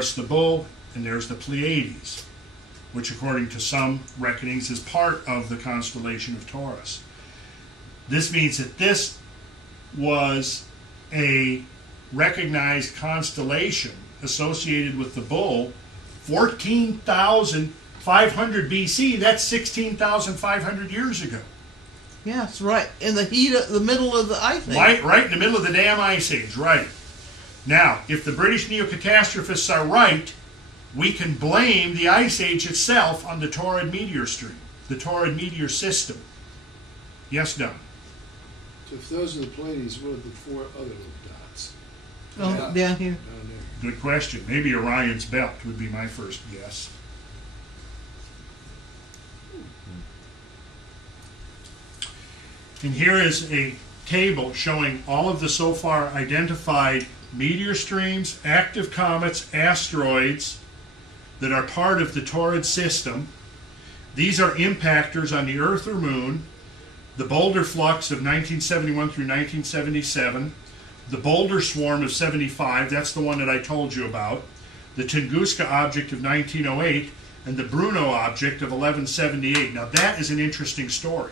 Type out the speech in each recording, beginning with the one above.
Taurus the Bull, and there's the Pleiades, which according to some reckonings is part of the constellation of Taurus. This means that this was a recognized constellation associated with the Bull 14,500 BC. That's 16,500 years ago. Yes, right. In the heat of the middle of the ice age. Right in the middle of the damn ice age, right. Now, if the British neo-catastrophists are right, we can blame the ice age itself on the Taurid meteor stream, the Taurid meteor system. Yes, Don? So if those are the Pleiades, what are the four other little dots? Oh, down here. Down there. Good question. Maybe Orion's belt would be my first guess. And here is a table showing all of the so far identified meteor streams, active comets, asteroids that are part of the Taurid system. These are impactors on the Earth or Moon, the boulder flux of 1971 through 1977, the boulder swarm of 75, that's the one that I told you about, the Tunguska object of 1908, and the Bruno object of 1178. Now that is an interesting story.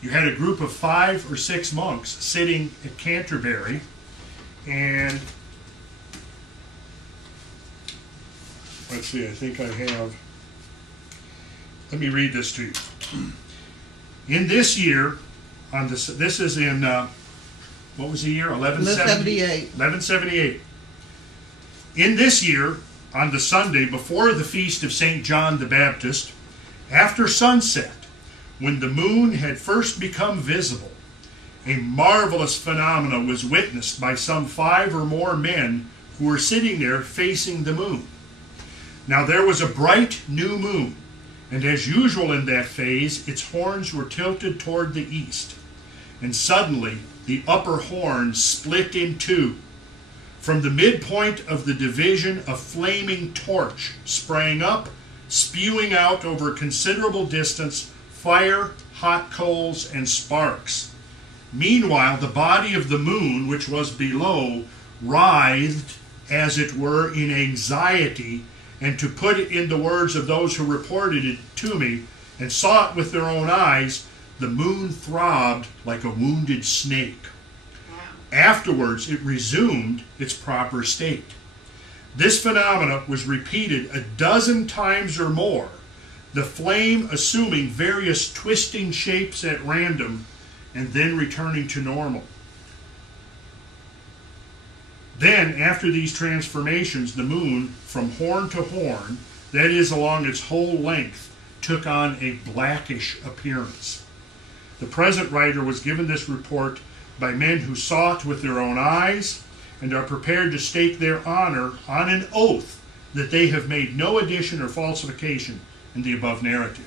You had a group of 5 or 6 monks sitting at Canterbury, and let's see, I think I have, let me read this to you. In this year, on this is in, what was the year? 1178. 1178. In this year, on the Sunday before the feast of St. John the Baptist, after sunset, when the moon had first become visible, a marvelous phenomenon was witnessed by some 5 or more men who were sitting there facing the moon. Now there was a bright new moon, and as usual in that phase, its horns were tilted toward the east. And suddenly the upper horn split in two. From the midpoint of the division, a flaming torch sprang up, spewing out over a considerable distance fire, hot coals, and sparks. Meanwhile, the body of the moon, which was below, writhed, as it were, in anxiety, and to put it in the words of those who reported it to me and saw it with their own eyes, the moon throbbed like a wounded snake. Afterwards, it resumed its proper state. This phenomena was repeated a dozen times or more, the flame assuming various twisting shapes at random and then returning to normal. Then, after these transformations, the moon, from horn to horn, that is, along its whole length, took on a blackish appearance. The present writer was given this report by men who saw it with their own eyes and are prepared to stake their honor on an oath that they have made no addition or falsification in the above narrative.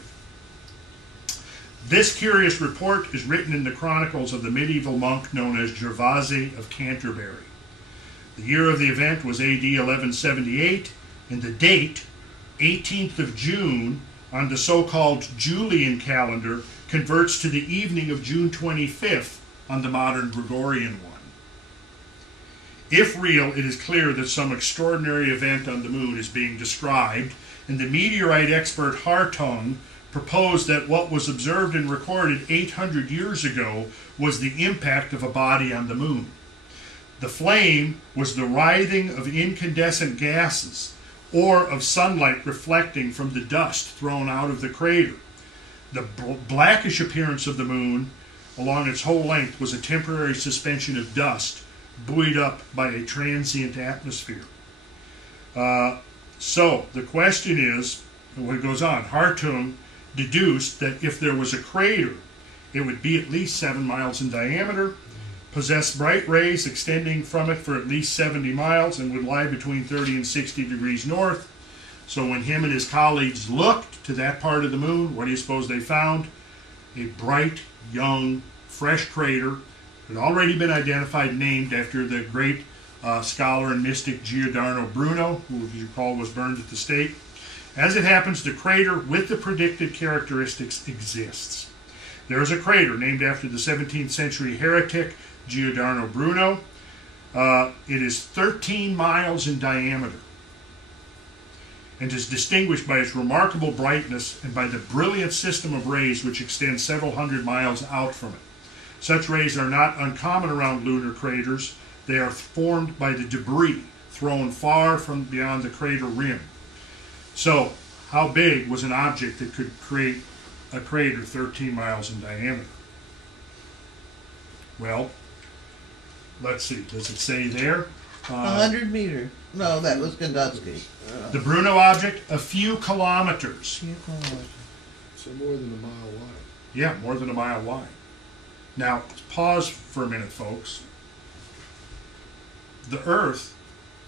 This curious report is written in the chronicles of the medieval monk known as Gervase of Canterbury. The year of the event was AD 1178, and the date, 18th of June, on the so-called Julian calendar, converts to the evening of June 25th on the modern Gregorian one. If real, it is clear that some extraordinary event on the moon is being described, and the meteorite expert Hartung proposed that what was observed and recorded 800 years ago was the impact of a body on the moon. The flame was the writhing of incandescent gases, or of sunlight reflecting from the dust thrown out of the crater. The blackish appearance of the moon along its whole length was a temporary suspension of dust buoyed up by a transient atmosphere. So the question is, what goes on, Hartung deduced that if there was a crater, it would be at least 7 miles in diameter, possess bright rays extending from it for at least 70 miles, and would lie between 30 and 60 degrees north. So when him and his colleagues looked to that part of the moon, what do you suppose they found? A bright, young, fresh crater had already been identified and named after the great scholar and mystic Giordano Bruno, who, as you recall, was burned at the stake. As it happens, the crater with the predicted characteristics exists. There is a crater named after the 17th century heretic Giordano Bruno. It is 13 miles in diameter. and is distinguished by its remarkable brightness and by the brilliant system of rays which extend several hundred miles out from it. Such rays are not uncommon around lunar craters. They are formed by the debris thrown far from beyond the crater rim. So, how big was an object that could create a crater 13 miles in diameter? Well, let's see. Does it say there? 100 meters. No, that was Kandutsky. The Bruno object, a few kilometers. So more than a mile wide. Yeah, more than a mile wide. Now, pause for a minute, folks. The Earth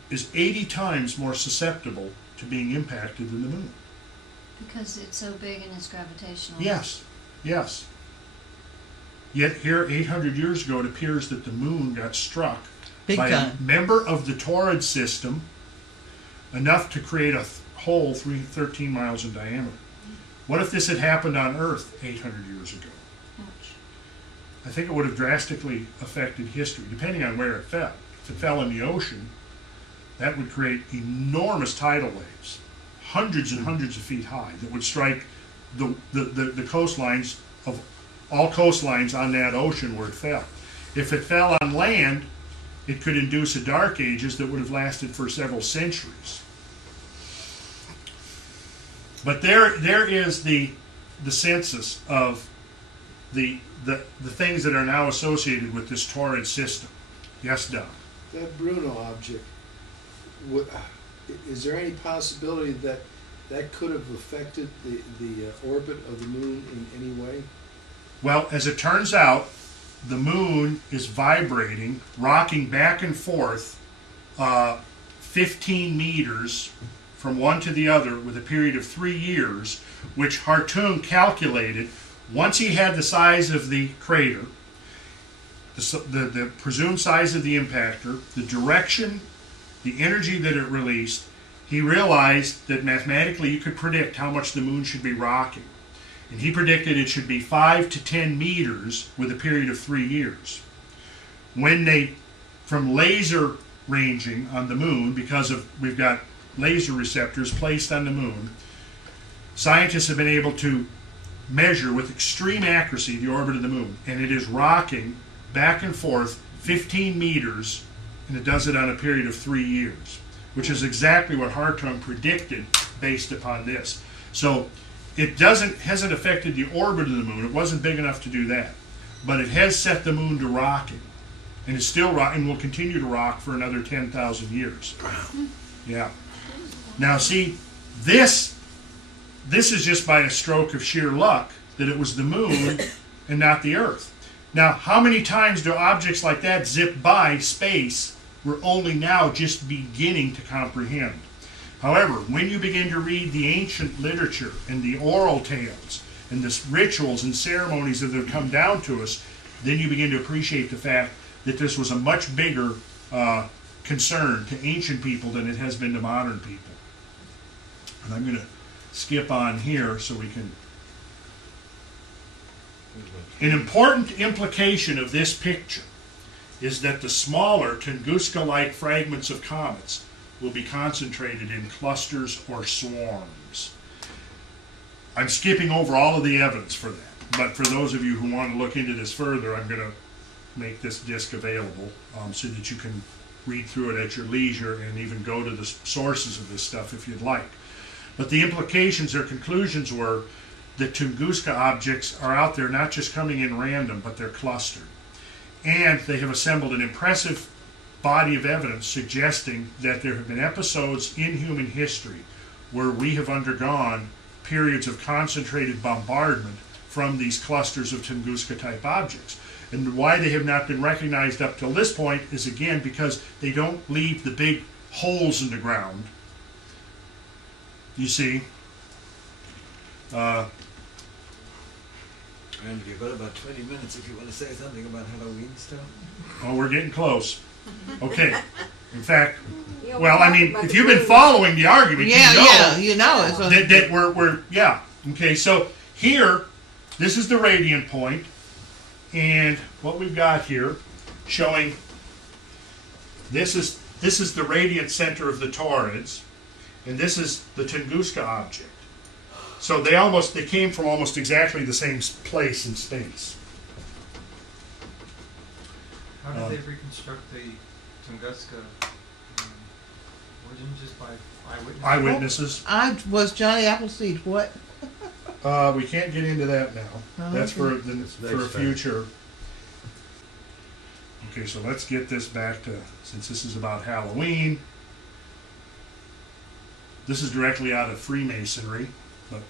is 80 times more susceptible to being impacted than the Moon. Because it's so big and it's gravitational. Yes, yes. Yet here, 800 years ago, it appears that the Moon got struck Big by time. a member of the Taurid system, enough to create a hole 13 miles in diameter. What if this had happened on Earth 800 years ago? Ouch. I think it would have drastically affected history, depending on where it fell. If it fell in the ocean, that would create enormous tidal waves, hundreds and hundreds of feet high, that would strike the coastlines of all coastlines on that ocean where it fell. If it fell on land, it could induce a dark ages that would have lasted for several centuries. But there is the census of the things that are now associated with this Taurid system. Yes, Doug? That Bruno object, is there any possibility that that could have affected the orbit of the Moon in any way? Well, as it turns out, the Moon is vibrating, rocking back and forth 15 meters from one to the other with a period of 3 years, which Hartung calculated once he had the size of the crater, the presumed size of the impactor, the direction, the energy that it released. He realized that mathematically you could predict how much the Moon should be rocking. And he predicted it should be 5 to 10 meters with a period of 3 years. When they, from laser ranging on the Moon, because we've got laser receptors placed on the Moon, scientists have been able to measure with extreme accuracy the orbit of the Moon, and it is rocking back and forth 15 meters, and it does it on a period of 3 years, which is exactly what Hartung predicted based upon this. So it hasn't affected the orbit of the Moon. It wasn't big enough to do that, but it has set the Moon to rocking, and is still rocking, and will continue to rock for another 10,000 years. Yeah. Now see, this is just by a stroke of sheer luck that it was the Moon and not the Earth. Now, how many times do objects like that zip by space we're only now just beginning to comprehend? However, when you begin to read the ancient literature and the oral tales and the rituals and ceremonies that have come down to us, then you begin to appreciate the fact that this was a much bigger concern to ancient people than it has been to modern people. And I'm going to skip on here so we can... An important implication of this picture is that the smaller Tunguska-like fragments of comets will be concentrated in clusters or swarms. I'm skipping over all of the evidence for that, but for those of you who want to look into this further, I'm going to make this disc available so that you can read through it at your leisure and even go to the sources of this stuff if you'd like. But the implications or conclusions were that Tunguska objects are out there not just coming in random, but they're clustered. And they have assembled an impressive body of evidence suggesting that there have been episodes in human history where we have undergone periods of concentrated bombardment from these clusters of Tunguska-type objects. And why they have not been recognized up till this point is, again, because they don't leave the big holes in the ground. You see? And you've got about 20 minutes if you want to say something about Halloween stuff. Oh, we're getting close. Okay. In fact, well, I mean, if you've been following the argument, Yeah, you know, yeah, you know it's that we're yeah. Okay, so here, this is the radiant point, and what we've got here, showing this is the radiant center of the Taurids, and this is the Tunguska object. So they came from almost exactly the same place in space. How did they reconstruct the Tunguska origin? Just by eyewitnesses? Eyewitnesses. I was Johnny Appleseed. What? We can't get into that now. Oh, That's for okay. a future. Okay, so let's get this back to, since this is about Halloween. This is directly out of Freemasonry, but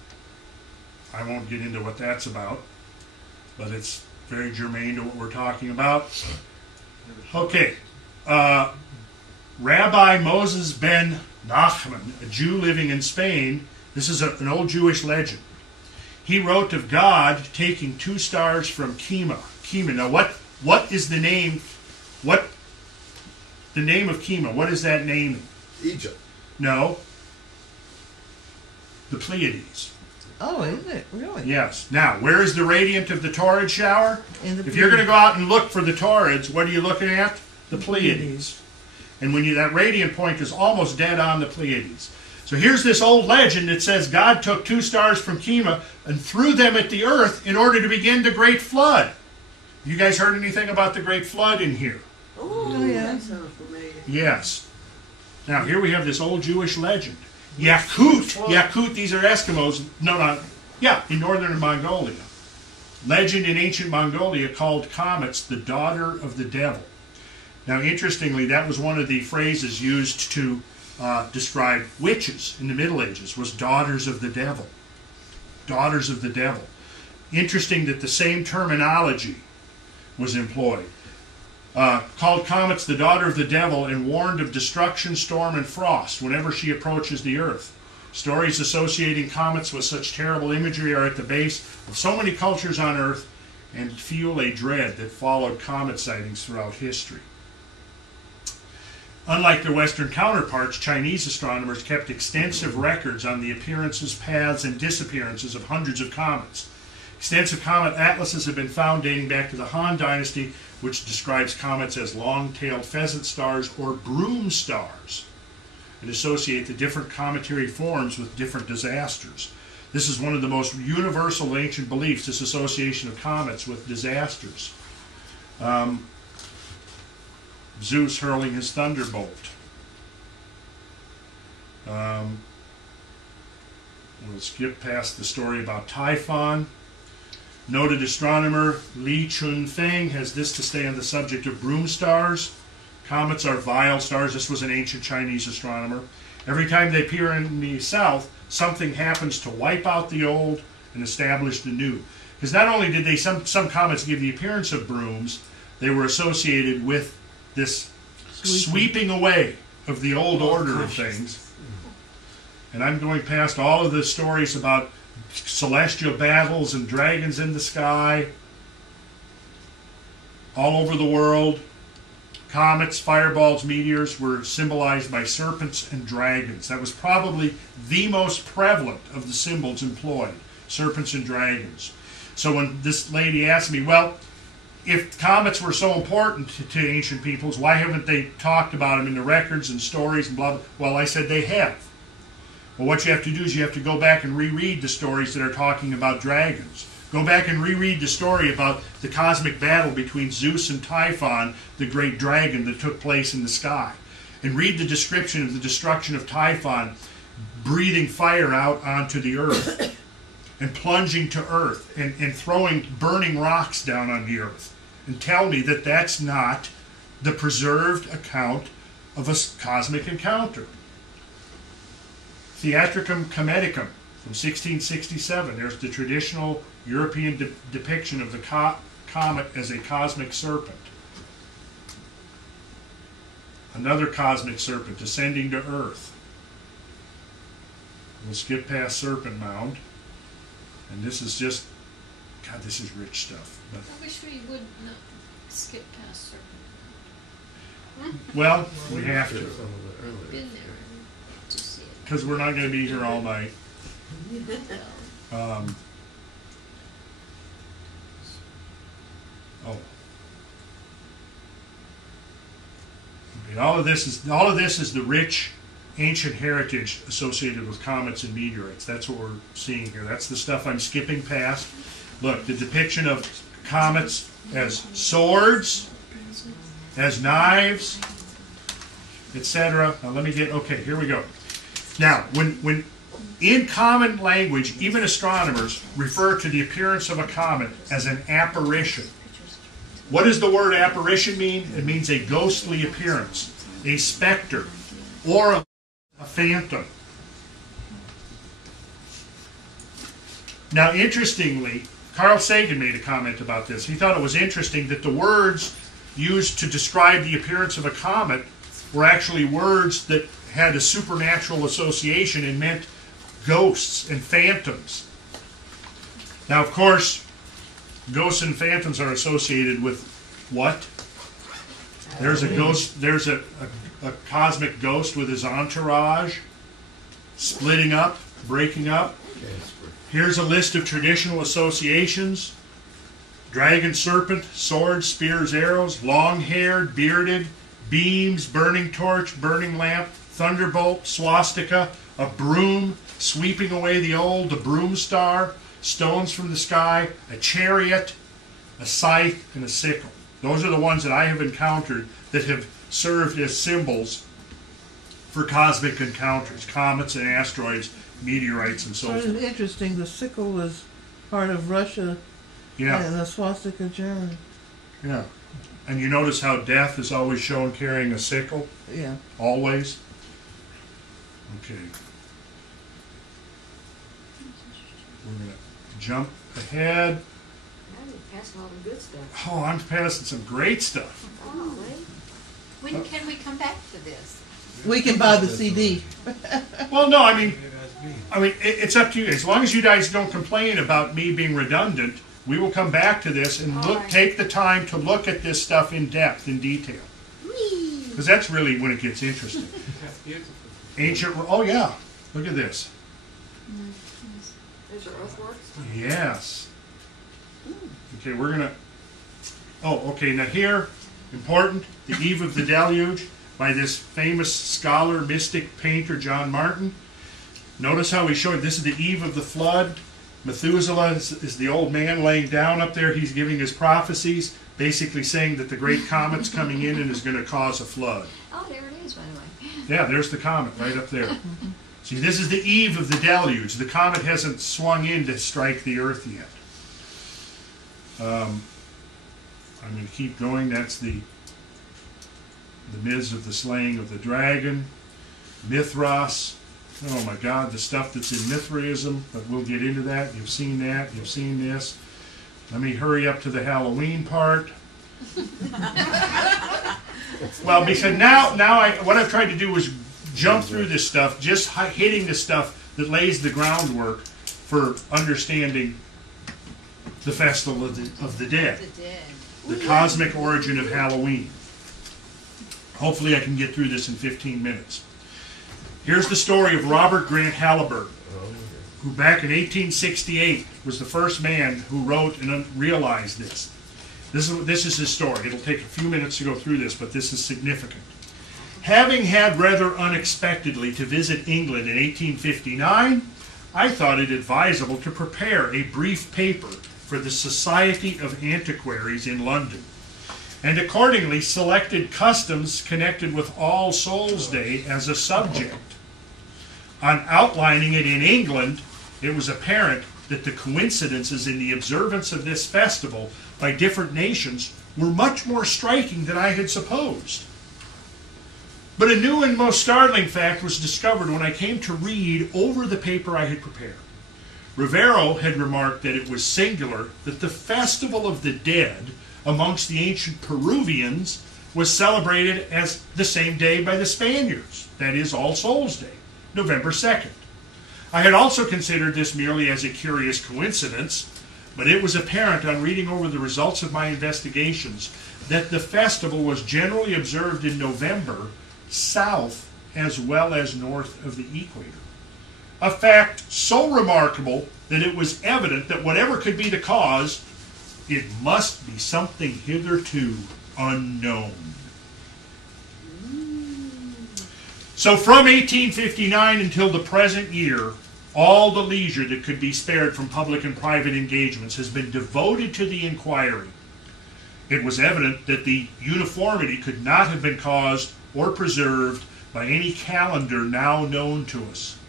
I won't get into what that's about. But it's very germane to what we're talking about. Okay. Rabbi Moses ben Nachman, a Jew living in Spain, this is an old Jewish legend. He wrote of God taking 2 stars from Kima. Now, what is the name? The name of Kima? What is that name? Egypt. No. The Pleiades. Oh, is it really? Yes. Now, where is the radiant of the Taurid shower? In the If you're going to go out and look for the Taurids, what are you looking at? The Pleiades. And when that radiant point is almost dead on the Pleiades. So here's this old legend that says God took 2 stars from Kima and threw them at the earth in order to begin the Great Flood. You guys heard anything about the Great Flood in here? Oh, yeah. That sounds familiar. Yes. Now here we have this old Jewish legend. Yakut, these are Eskimos. In northern Mongolia. Legend in ancient Mongolia called comets the daughter of the devil. Now interestingly, that was one of the phrases used to describe witches in the Middle Ages, was daughters of the devil. Daughters of the devil. Interesting that the same terminology was employed. Called comets the daughter of the devil and warned of destruction, storm, and frost whenever she approaches the earth. Stories associating comets with such terrible imagery are at the base of so many cultures on earth and fuel a dread that followed comet sightings throughout history. Unlike their Western counterparts, Chinese astronomers kept extensive records on the appearances, paths, and disappearances of hundreds of comets. Extensive comet atlases have been found dating back to the Han Dynasty, which describes comets as long-tailed pheasant stars or broom stars, and associate the different cometary forms with different disasters. This is one of the most universal ancient beliefs, this association of comets with disasters. Zeus hurling his thunderbolt. We'll skip past the story about Typhon. Noted astronomer Li Chun-Feng has this to say on the subject of broom stars. Comets are vile stars. This was an ancient Chinese astronomer. Every time they appear in the south, something happens to wipe out the old and establish the new. Because not only did they some comets give the appearance of brooms, they were associated with this sweeping away of the old order of things. And I'm going past all of the stories about celestial battles and dragons in the sky all over the world. Comets, fireballs, meteors were symbolized by serpents and dragons. That was probably the most prevalent of the symbols employed, serpents and dragons. So when this lady asked me, well, if comets were so important to ancient peoples, why haven't they talked about them in the records and stories and blah, blah? Well, I said they have. Well, what you have to do is you have to go back and reread the stories that are talking about dragons. Go back and reread the story about the cosmic battle between Zeus and Typhon, the great dragon that took place in the sky. And read the description of the destruction of Typhon, breathing fire out onto the earth, and plunging to earth, and throwing burning rocks down on the earth. And tell me that that's not the preserved account of a cosmic encounter. Theatricum Cometicum from 1667. There's the traditional European depiction of the comet as a cosmic serpent. Another cosmic serpent descending to Earth. We'll skip past Serpent Mound. And this is just, God, this is rich stuff. But, I wish we would not skip past Serpent. well, we have to. Been there to see it. Because we're not going to be here all night. Well, Okay, all of this is the rich ancient heritage associated with comets and meteorites. That's what we're seeing here. That's the stuff I'm skipping past. Look, the depiction of comets as swords, as knives, etc. Now let me get, okay, here we go. Now, when in common language, even astronomers refer to the appearance of a comet as an apparition. What does the word apparition mean? It means a ghostly appearance, a specter, or a phantom. Now, interestingly, Carl Sagan made a comment about this. He thought it was interesting that the words used to describe the appearance of a comet were actually words that had a supernatural association and meant ghosts and phantoms. Now, of course, ghosts and phantoms are associated with what? There's a ghost, there's a cosmic ghost with his entourage, splitting up, breaking up. Here's a list of traditional associations. Dragon, serpent, swords, spears, arrows, long-haired, bearded, beams, burning torch, burning lamp, thunderbolt, swastika, a broom, sweeping away the old, a broom star, stones from the sky, a chariot, a scythe, and a sickle. Those are the ones that I have encountered that have served as symbols for cosmic encounters, comets and asteroids, meteorites, and so So forth. it's interesting. The sickle is part of Russia, Yeah, and the swastika Germany. yeah. And you notice how death is always shown carrying a sickle? Yeah. Always? Okay. We're going to jump ahead. Now you're passing all the good stuff. Oh, I'm passing some great stuff. Oh, When can we come back to this? We can buy the CD. Well, no, I mean, It has me. it's up to you. As long as you guys don't complain about me being redundant, we will come back to this and take the time to look at this stuff in depth, in detail. Because that's really when it gets interesting. That's beautiful. Ancient, oh yeah, look at this. there's your earthworks. Yes. Okay, we're gonna, oh, okay, now here, important, The Eve of the Deluge by this famous scholar, mystic, painter, John Martin. Notice how he showed, this is the eve of the flood. Methuselah is the old man laying down up there. He's giving his prophecies, basically saying that the great comet's coming in and is going to cause a flood. Oh, there it is, by the way. Yeah, there's the comet right up there. See, this is the eve of the deluge. The comet hasn't swung in to strike the Earth yet. I'm going to keep going. That's the myths of the slaying of the dragon. Mithras. Oh my God, the stuff that's in Mithraism, but we'll get into that. You've seen that. You've seen this. Let me hurry up to the Halloween part. Well, because now what I've tried to do is jump through this stuff, just hitting the stuff that lays the groundwork for understanding the Festival of the Dead, The dead. the cosmic origin of Halloween. Hopefully I can get through this in 15 minutes. Here's the story of Robert Grant Halliburton, who back in 1868 was the first man who wrote and realized this. This is his story. It'll take a few minutes to go through this, but this is significant. Having had rather unexpectedly to visit England in 1859, I thought it advisable to prepare a brief paper for the Society of Antiquaries in London, and accordingly selected customs connected with All Souls' Day as a subject. On outlining it in England, it was apparent that the coincidences in the observance of this festival by different nations were much more striking than I had supposed. But a new and most startling fact was discovered when I came to read over the paper I had prepared. Rivero had remarked that it was singular that the Festival of the Dead amongst the ancient Peruvians was celebrated as the same day by the Spaniards, that is, All Souls' Day, November 2nd. I had also considered this merely as a curious coincidence, but it was apparent on reading over the results of my investigations that the festival was generally observed in November, south as well as north of the equator. A fact so remarkable that it was evident that whatever could be the cause, it must be something hitherto unknown. So from 1859 until the present year, all the leisure that could be spared from public and private engagements has been devoted to the inquiry. It was evident that the uniformity could not have been caused or preserved by any calendar now known to us,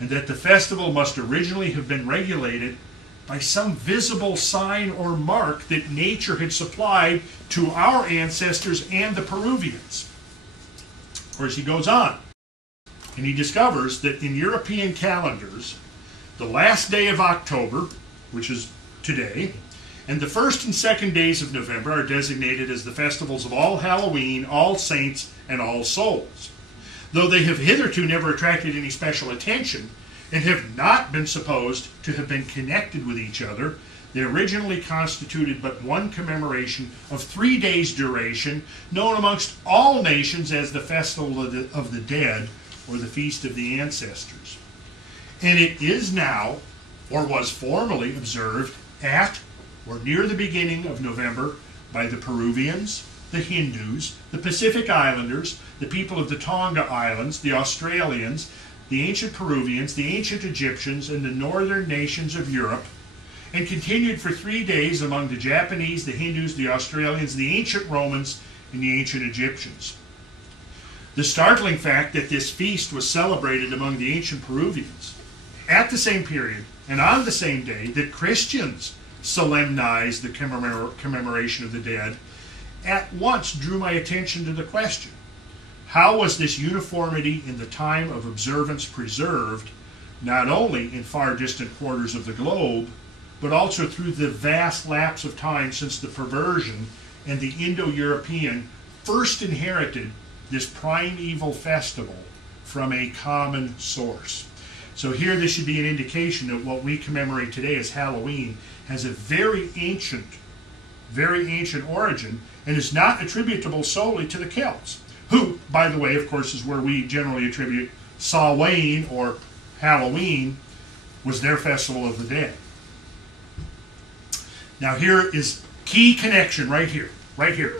and that the festival must originally have been regulated by some visible sign or mark that nature had supplied to our ancestors and the Peruvians. Of course, he goes on, and he discovers that in European calendars, the last day of October, which is today, and the first and second days of November are designated as the festivals of All Halloween, All Saints, and All Souls. Though they have hitherto never attracted any special attention and have not been supposed to have been connected with each other, they originally constituted but one commemoration of 3 days' duration, known amongst all nations as the Festival of the Dead, or the Feast of the Ancestors. And it is now, or was formerly observed at or near the beginning of November by the Peruvians, the Hindus, the Pacific Islanders, the people of the Tonga Islands, the Australians, the ancient Peruvians, the ancient Egyptians, and the northern nations of Europe, and continued for 3 days among the Japanese, the Hindus, the Australians, the ancient Romans, and the ancient Egyptians. The startling fact that this feast was celebrated among the ancient Peruvians at the same period and on the same day that Christians solemnized the commemoration of the dead at once drew my attention to the question: how was this uniformity in the time of observance preserved, not only in far distant quarters of the globe, but also through the vast lapse of time since the perversion and the Indo-European first inherited this primeval festival from a common source? So here this should be an indication that what we commemorate today as Halloween has a very ancient origin and is not attributable solely to the Celts, who, by the way, of course, is where we generally attribute Samhain or Halloween, was their festival of the dead. Now here is key connection right here, right here.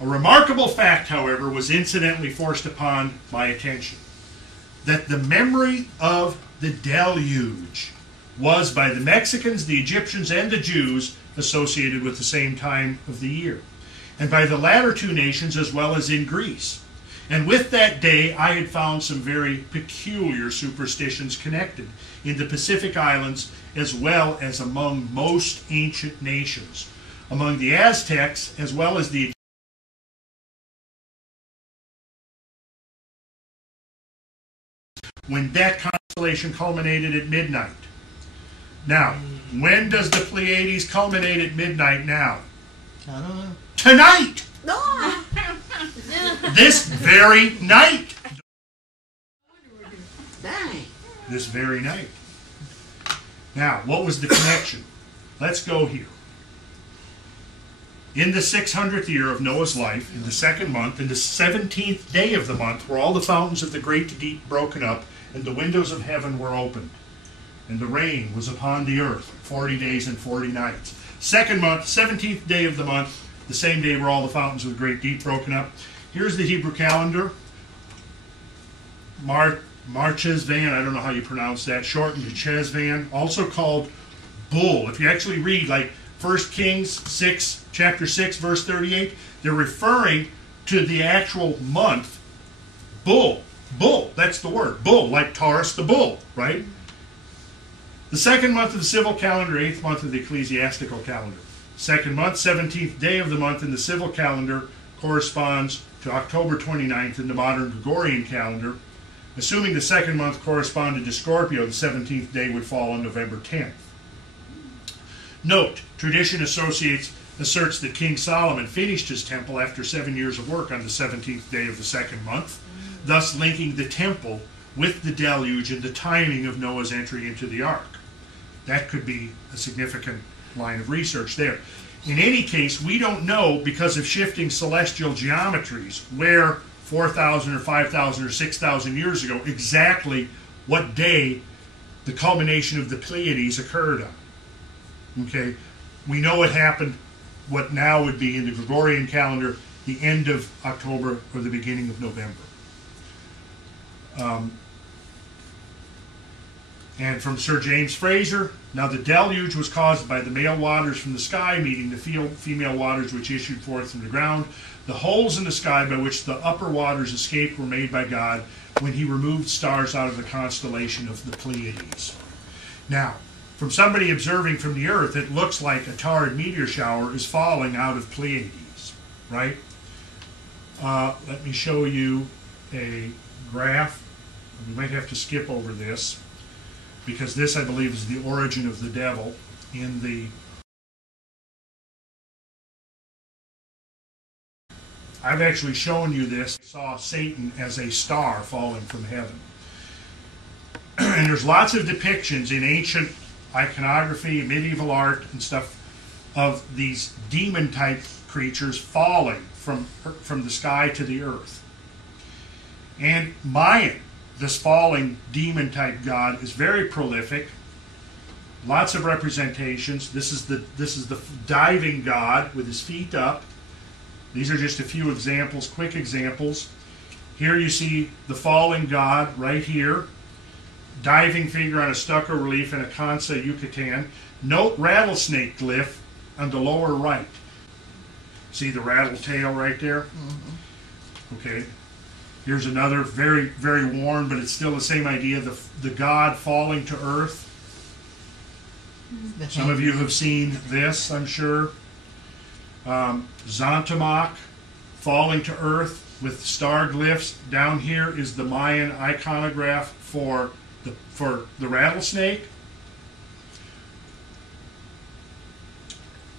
A remarkable fact, however, was incidentally forced upon my attention: that the memory of the deluge was by the Mexicans, the Egyptians, and the Jews associated with the same time of the year, and by the latter two nations as well as in Greece. And with that day I had found some very peculiar superstitions connected in the Pacific Islands as well as among most ancient nations, among the Aztecs as well as the when that constellation culminated at midnight. Now, when does the Pleiades culminate at midnight now? I don't know. Tonight! No. This very night! Dang. This very night. Now, what was the connection? Let's go here. In the 600th year of Noah's life, in the second month, in the 17th day of the month, were all the fountains of the great deep broken up, and the windows of heaven were opened. And the rain was upon the earth 40 days and 40 nights. Second month, 17th day of the month, the same day were all the fountains of the great deep broken up. Here's the Hebrew calendar. Marchesvan, I don't know how you pronounce that, shortened to Chesvan, also called Bull. If you actually read like 1 Kings 6, chapter 6, verse 38, they're referring to the actual month, Bull. Bull, that's the word. Bull, like Taurus the bull, right? The second month of the civil calendar, 8th month of the ecclesiastical calendar. Second month, 17th day of the month in the civil calendar corresponds to October 29th in the modern Gregorian calendar. Assuming the second month corresponded to Scorpio, the 17th day would fall on November 10th. Note, tradition asserts that King Solomon finished his temple after 7 years of work on the 17th day of the second month, thus linking the temple with the deluge and the timing of Noah's entry into the ark. That could be a significant line of research there. In any case, we don't know, because of shifting celestial geometries, where 4,000 or 5,000 or 6,000 years ago, exactly what day the culmination of the Pleiades occurred on. Okay, we know it happened, what now would be in the Gregorian calendar, the end of October or the beginning of November. And from Sir James Fraser, now the deluge was caused by the male waters from the sky meeting the female waters which issued forth from the ground. The holes in the sky by which the upper waters escaped were made by God when he removed stars out of the constellation of the Pleiades. Now, from somebody observing from the Earth, it looks like a Taurid meteor shower is falling out of Pleiades, right? Let me show you a graph. We might have to skip over this, because this, I believe, is the origin of the devil in the... I've actually shown you this. I saw Satan as a star falling from heaven. And there's lots of depictions in ancient iconography, medieval art, and stuff of these demon-type creatures falling from the sky to the earth. And Mayan, this falling demon-type god, is very prolific. Lots of representations. This is the diving god with his feet up. These are just a few examples, quick examples. Here you see the falling god right here. Diving figure on a stucco relief in a Kansa, Yucatan. Note rattlesnake glyph on the lower right. See the rattle tail right there? Mm-hmm. Okay. Here's another, very, very worn, but it's still the same idea, the god falling to earth. Some of you have seen this, I'm sure. Zontamach falling to earth with star glyphs. Down here is the Mayan iconograph for the rattlesnake.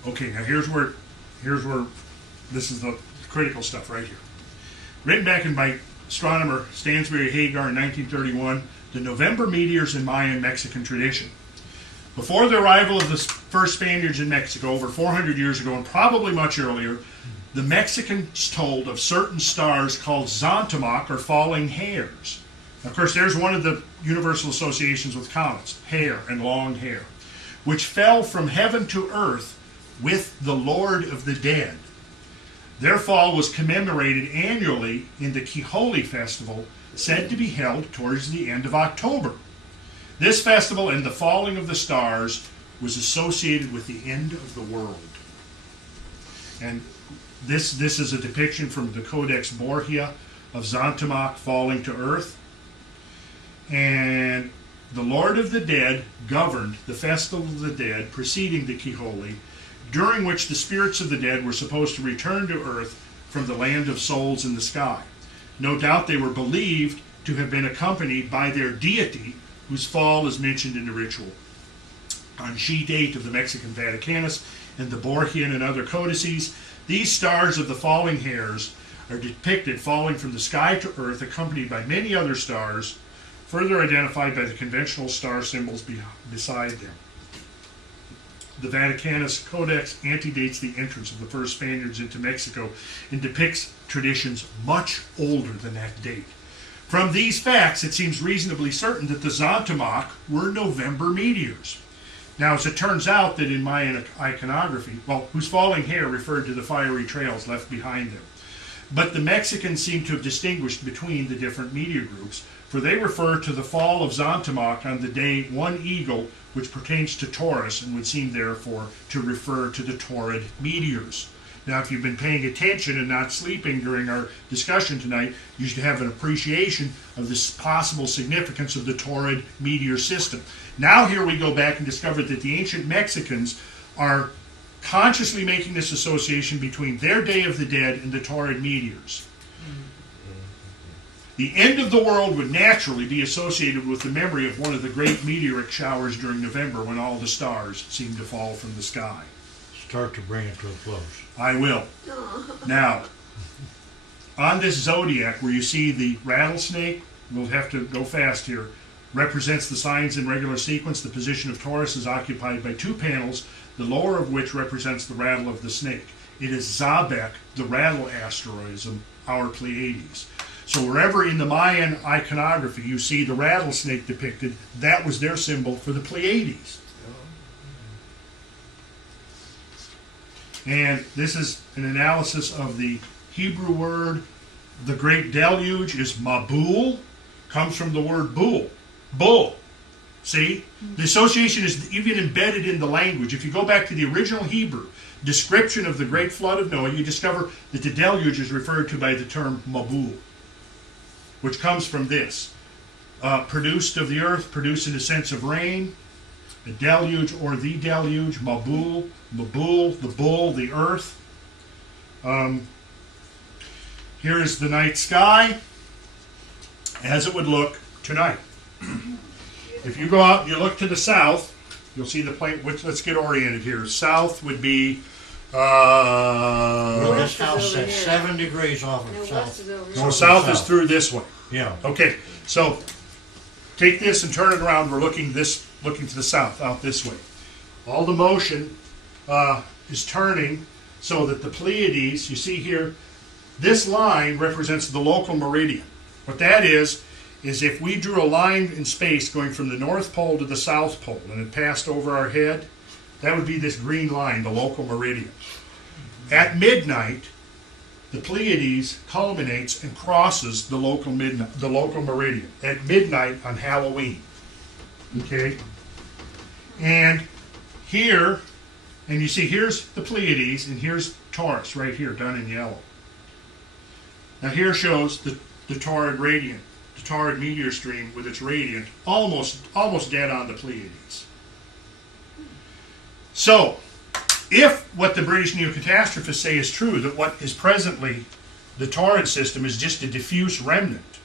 Okay, now here's where this is the critical stuff right here. Written back by astronomer Stansbury Hagar in 1931, the November meteors in Mayan Mexican tradition. Before the arrival of the first Spaniards in Mexico over 400 years ago, and probably much earlier, the Mexicans told of certain stars called Zontamach, or falling hares. Of course, there's one of the universal associations with comets, hair and long hair, which fell from heaven to earth with the Lord of the Dead. Their fall was commemorated annually in the Quijoli festival, said to be held towards the end of October. This festival and the falling of the stars was associated with the end of the world. And this is a depiction from the Codex Borgia of Zontamach falling to earth. And the Lord of the Dead governed the Festival of the Dead preceding the Quijoli, during which the spirits of the dead were supposed to return to earth from the land of souls in the sky. No doubt they were believed to have been accompanied by their deity, whose fall is mentioned in the ritual. On sheet 8 of the Mexican Vaticanus and the Borgian and other codices, these stars of the falling hares are depicted falling from the sky to earth, accompanied by many other stars, further identified by the conventional star symbols beside them. The Vaticanus Codex antedates the entrance of the first Spaniards into Mexico and depicts traditions much older than that date. From these facts, it seems reasonably certain that the Zontamach were November meteors. Now, as it turns out that in Mayan iconography, whose falling hair referred to the fiery trails left behind them. But the Mexicans seem to have distinguished between the different meteor groups, for they refer to the fall of Zontamach on the day one eagle, which pertains to Taurus and would seem therefore to refer to the Taurid meteors. Now, if you've been paying attention and not sleeping during our discussion tonight, you should have an appreciation of this possible significance of the Taurid meteor system. Now here we go back and discover that the ancient Mexicans are consciously making this association between their Day of the Dead and the Taurid meteors. The end of the world would naturally be associated with the memory of one of the great meteoric showers during November when all the stars seem to fall from the sky. Start to bring it to a close. I will. Now, on this zodiac where you see the rattlesnake, we'll have to go fast here, represents the signs in regular sequence. The position of Taurus is occupied by two panels, the lower of which represents the rattle of the snake. It is Zabek, the rattle asteroism, our Pleiades. So wherever in the Mayan iconography you see the rattlesnake depicted, that was their symbol for the Pleiades. And this is an analysis of the Hebrew word. The Great Deluge is Mabul, comes from the word bull. Bull. See? The association is even embedded in the language. If you go back to the original Hebrew description of the great flood of Noah, you discover that the deluge is referred to by the term Mabul, which comes from this. Produced of the earth, produced in the sense of rain. The deluge or the deluge, Mabul, the bull, the earth. Here is the night sky as it would look tonight. If you go out and you look to the south, you'll see the plane. Let's get oriented here. South would be. Well, this West is house over sets here. 7 degrees off No, of west south. is over So here. south is through this way. Yeah. Okay, so take this and turn it around. We're looking to the south, out this way. All the motion is turning so that the Pleiades, you see here, this line represents the local meridian. What that is if we drew a line in space going from the North Pole to the South Pole and it passed over our head, that would be this green line, the local meridian. At midnight, the Pleiades culminates and crosses the local meridian at midnight on Halloween. Okay? And here, and you see here's the Pleiades and here's Taurus right here done in yellow. Now here shows the Taurid radiant, the Taurid meteor stream with its radiant almost dead on the Pleiades. So, if what the British neocatastrophists say is true, that what is presently the Taurid system is just a diffuse remnant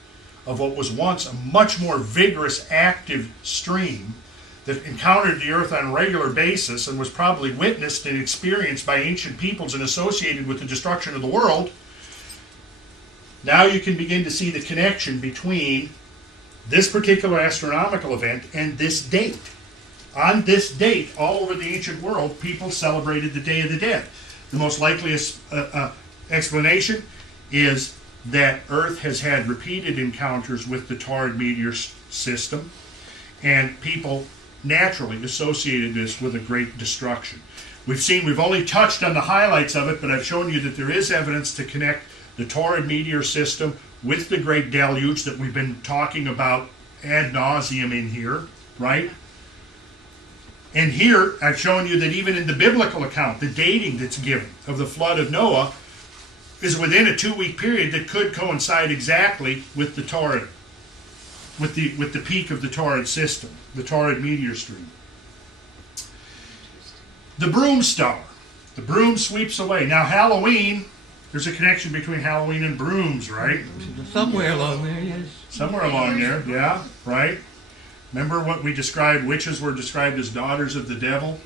of what was once a much more vigorous, active stream that encountered the Earth on a regular basis and was probably witnessed and experienced by ancient peoples and associated with the destruction of the world, now you can begin to see the connection between this particular astronomical event and this date. On this date, all over the ancient world, people celebrated the Day of the Dead. The most likely explanation is that Earth has had repeated encounters with the Taurid meteor system, and people naturally associated this with a great destruction. We've only touched on the highlights of it, but I've shown you that there is evidence to connect the Taurid meteor system with the Great Deluge that we've been talking about ad nauseum in here, right? And here, I've shown you that even in the biblical account, the dating that's given of the flood of Noah is within a 2-week period that could coincide exactly with the Taurid, with the peak of the Taurid system, the Taurid meteor stream. The broom star. The broom sweeps away. Now, Halloween, there's a connection between Halloween and brooms, right? Somewhere along there, yes. Somewhere along there, yeah, right? Remember what we described, witches were described as daughters of the devil?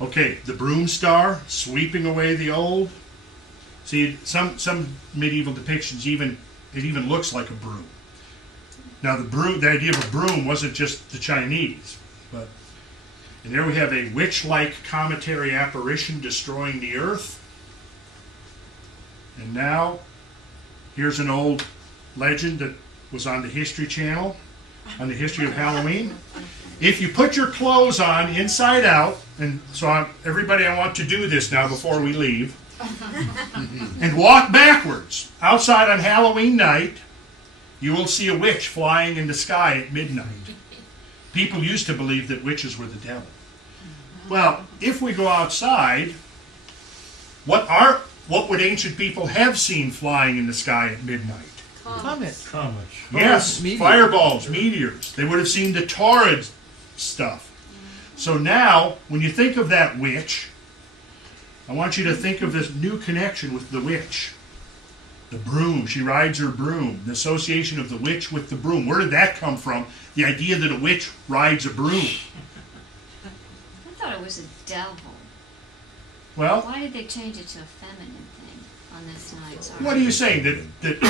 Okay, the broom star, sweeping away the old. See, some medieval depictions, it even looks like a broom. Now, the idea of a broom wasn't just the Chinese, and there we have a witch-like cometary apparition destroying the earth. And now, here's an old legend that was on the History Channel, on the history of Halloween. If you put your clothes on inside out, and so everybody, I want to do this now before we leave, and walk backwards outside on Halloween night, you will see a witch flying in the sky at midnight. People used to believe that witches were the devil. Well, if we go outside, what would ancient people have seen flying in the sky at midnight? Comets. Comets. Yes, Meteors. fireballs, meteors. They would have seen the Taurid stuff. So now, when you think of that witch, I want you to think of this new connection with the witch. The broom, she rides her broom. The association of the witch with the broom. Where did that come from? The idea that a witch rides a broom. I thought it was a devil. Well, Why did they change it to a feminine thing on this night's what are you saying? That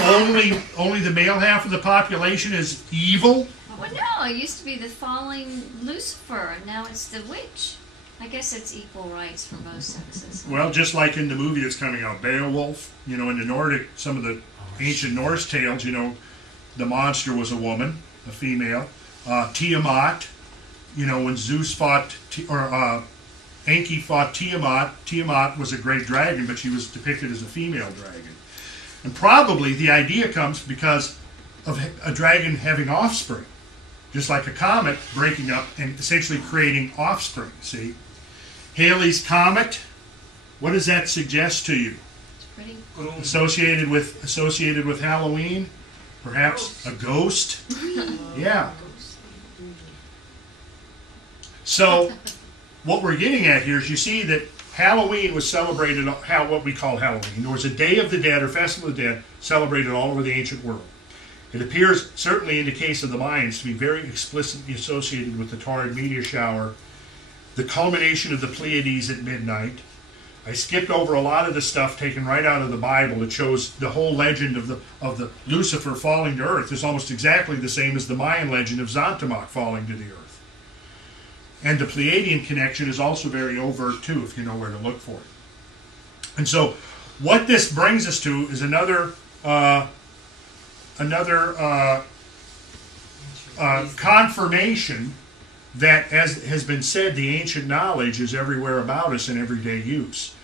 only the male half of the population is evil? Well, no, it used to be the falling Lucifer, and now it's the witch. I guess it's equal rights for both sexes. Well, just like in the movie that's coming out, Beowulf, in the Nordic, some of the ancient Norse tales, the monster was a woman, a female. Tiamat, when Zeus fought, Enki fought Tiamat. Tiamat was a great dragon, but she was depicted as a female dragon. And probably the idea comes because of a dragon having offspring, just like a comet breaking up and essentially creating offspring. See, Halley's Comet. What does that suggest to you? It's pretty. Associated with Halloween, perhaps a ghost. Yeah. So, what we're getting at here is you see that Halloween was celebrated, what we call Halloween. There was a Day of the Dead or Festival of the Dead celebrated all over the ancient world. It appears, certainly in the case of the Mayans, to be very explicitly associated with the Taurid meteor shower, the culmination of the Pleiades at midnight. I skipped over a lot of the stuff taken right out of the Bible that shows the whole legend of the Lucifer falling to earth is almost exactly the same as the Mayan legend of Zantamok falling to the earth. And the Pleiadian connection is also very overt too, if you know where to look for it. And so, what this brings us to is another confirmation that, as has been said, the ancient knowledge is everywhere about us in everyday use.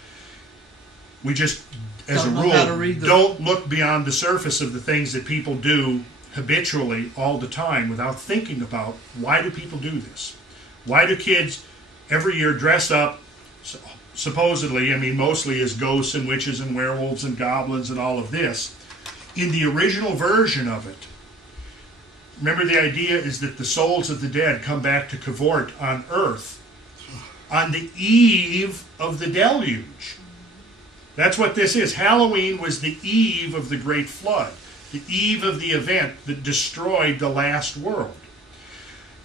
We just, as a rule, don't look beyond the surface of the things that people do habitually all the time without thinking about, why do people do this? Why do kids every year dress up, supposedly, I mean mostly as ghosts and witches and werewolves and goblins and all of this? In the original version of it, remember, the idea is that the souls of the dead come back to cavort on earth on the eve of the deluge. That's what this is. Halloween was the eve of the Great Flood, the eve of the event that destroyed the last world.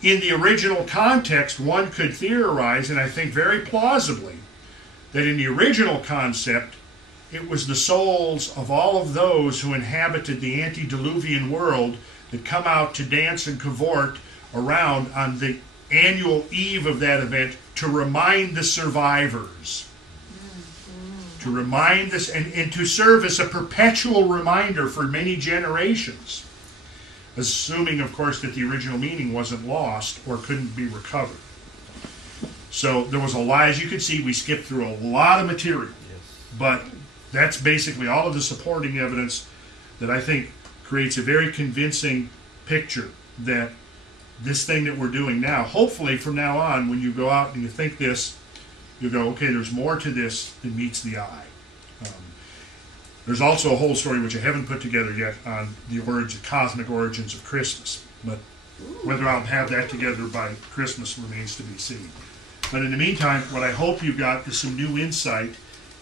In the original context, one could theorize, and I think very plausibly, that in the original concept, it was the souls of all of those who inhabited the antediluvian world that come out to dance and cavort around on the annual eve of that event to remind the survivors. To remind this, and to serve as a perpetual reminder for many generations. Assuming, of course, that the original meaning wasn't lost or couldn't be recovered. So there was a lot, as you can see, we skipped through a lot of material. But that's basically all of the supporting evidence that I think creates a very convincing picture that this thing that we're doing now, hopefully from now on, when you go out and you think this, you go, okay, there's more to this than meets the eye. There's also a whole story which I haven't put together yet on the cosmic origins of Christmas. But whether I'll have that together by Christmas remains to be seen. But in the meantime, what I hope you got is some new insight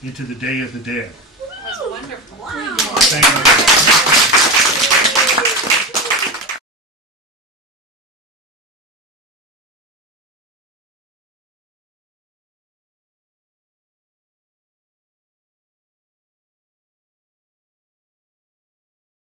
into the Day of the Dead. That was wonderful. Thank you.